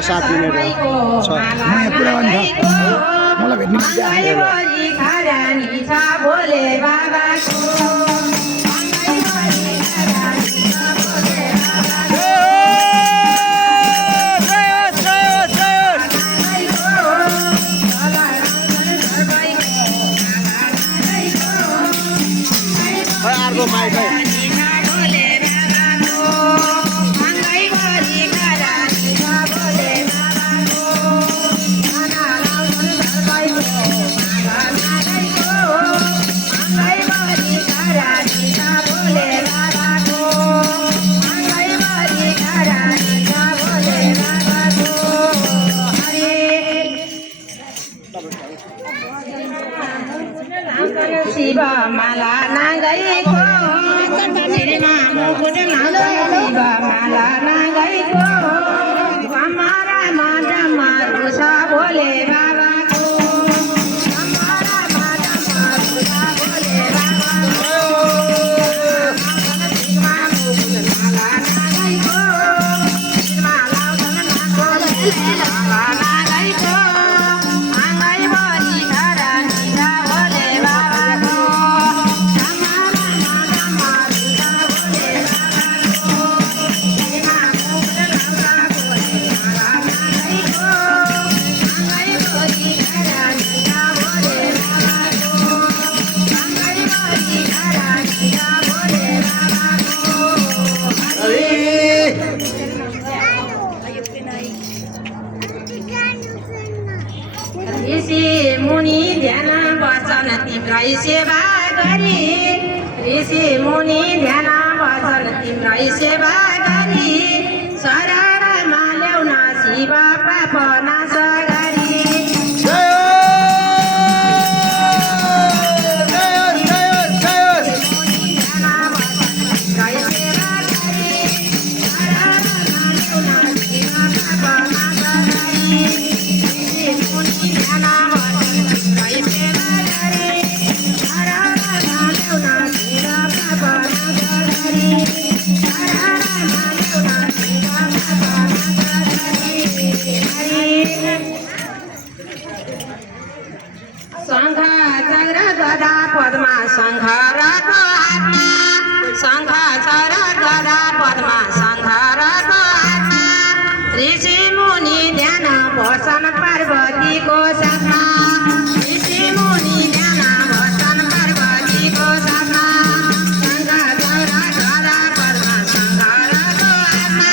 6-7 मिनेटहरू छ पुरा मलाई भेट्नु अर्को माइक है शिव माला नागैको श्रीमा मुकुट नागै शिव माला नागैको हमारा माता मारुसा बोले बाबाको हमारा माता मारुसा बोले बाबाको शिवमा मुकुट माला नागैको शिवमा लाउन नाको माला नागैको आँगै भरि खरा निसा बोले बाबाको हमारा माता मारुसा बोले बाबाको शिवमा मुकुट लाउन बोले माला नागैको आँगै भरि खरा निसा बोले बाबाको आँगै भरि खरा निसा बोले बाबाको ऋषि मुनि ध्यान वचन तिम्रै सेवा गरी ऋषि मुनि ध्यान वचन तिम्रै सेवा गरी शरणमा ल्याउन शिव पाप नाश गरी शङ्ख चक्र गदा पद्मा शङ्खरको आत्मा शङ्ख चक्र गदा पद्मा शङ्खरको आत्मा ऋषि मुनि ध्यान बस्छन् पार्वतीको साथमा ऋषि मुनि ध्यान बस्छन् पार्वतीको साथमा शङ्ख चक्र गदा पद्मा शङ्खरको आत्मा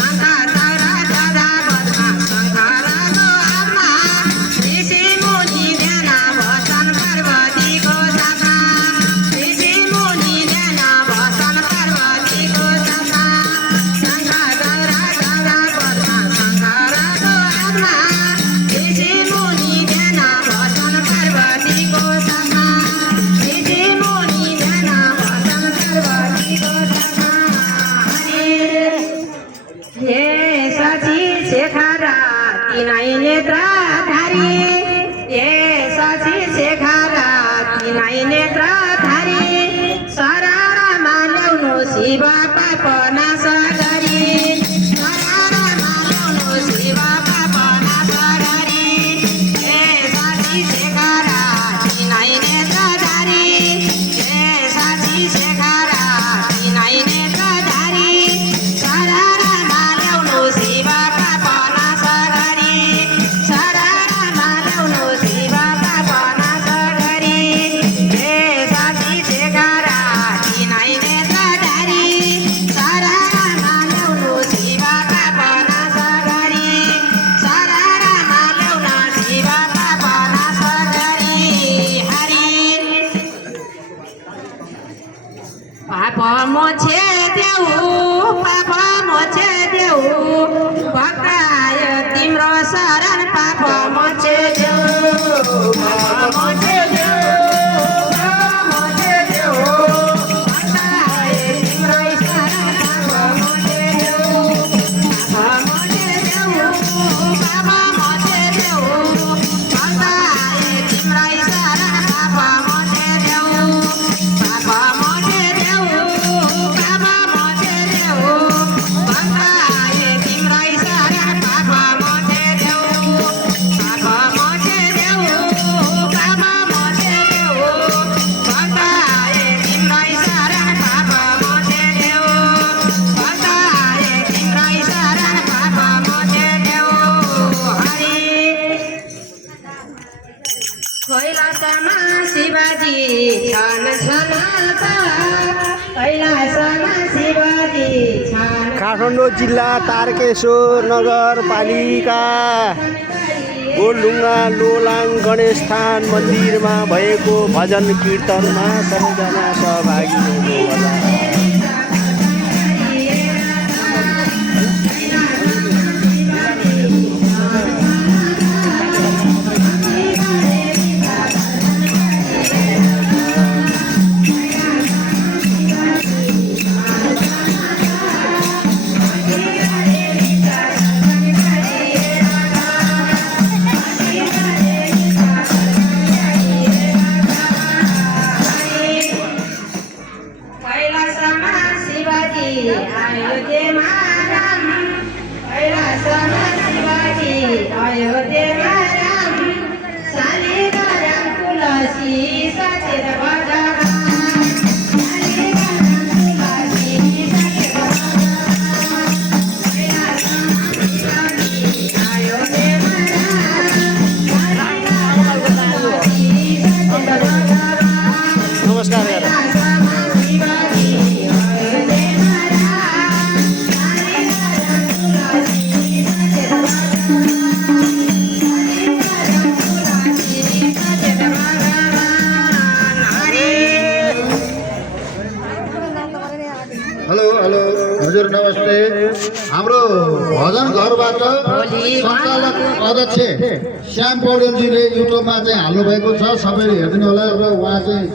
शङ्ख चक्र गदा पद्मा शङ्खरको आत्मा ऋषि मुनि ध्यान बस्छन् पार्वतीको साथमा ऋषि मुनि ध्यान बस्छन् पार्वतीको साथमा शङ्ख चक्र गदा पद्मा शङ्खरको आत्मा ऋषि मुनि ध्यान बस्छन् पार्वतीको साथमा ऋषि मुनि ध्यान बस्छन् पार्वतीको साथमा हे सची शेखरा तिनै नेत्रधारी हे सची शेखरा तिनै नेत्रधारी शरणमा ल्याउनु शिव पाप नाश गरी शरणमा ल्याउनु शिव पाप नाश गरी हे सची शेखरा तिनै नेत्रधारी हे सची शेखरा तिनै नेत्रधारी शरणमा ल्याउनु शिव पाप नाश गरी शरणमा ल्याउनु शिव पाप नाश गरी हे सची शेखरा तिनै नेत्रधारी शरणमा ल्याउनु शिव पाप नाश गरी शरणमा ल्याउन शिव पाप नाश गरी हरि पाप मोक्षे देऊ पाप मोक्षे देऊ भक्ताय तिम्रो शरण पाप मोक्षे देऊ पाप मोक्षे देऊ पाप मोक्षे देऊ भक्ताय तिम्रो शरण पाप मोक्षे देऊ पाप मोक्षे देऊ पाप मोक्षे देऊ भक्ताय तिम्रो शरण पाप मोक्षे देऊ पाप मोक्षे देऊ पाप मोक्षे देऊ भक्ताय तिम्रो शरण पाप शिवजी छन् छन् कैलासमा शिवजी छन् काठमाडौँ जिल्ला तारकेश्वर नगरपालिका गोलढुङ्गा लोलाङ गणेश थान मन्दिरमा भएको भजन कीर्तनमा सबैजना सहभागी हुनुहोला। कैलासमा शिवजी अयोध्येमा राम कैलासमा शिवजी अयोध्येमा राम शालिग राम तुलसी सचेत भगवान शालिग राम तुलसी सचेत भगवान कैलासमा शिवजी अयोध्येमा राम शालिग राम तुलसी सचेत भगवान नमस्कार हेर हेलो हेलो हजुर नमस्ते। हाम्रो भजन घरबाट सञ्चालक अध्यक्ष श्याम पौडेलजीले युट्युबमा चाहिँ हाल्नु भएको छ, सबैले हेरिदिनु होला र उहाँ चाहिँ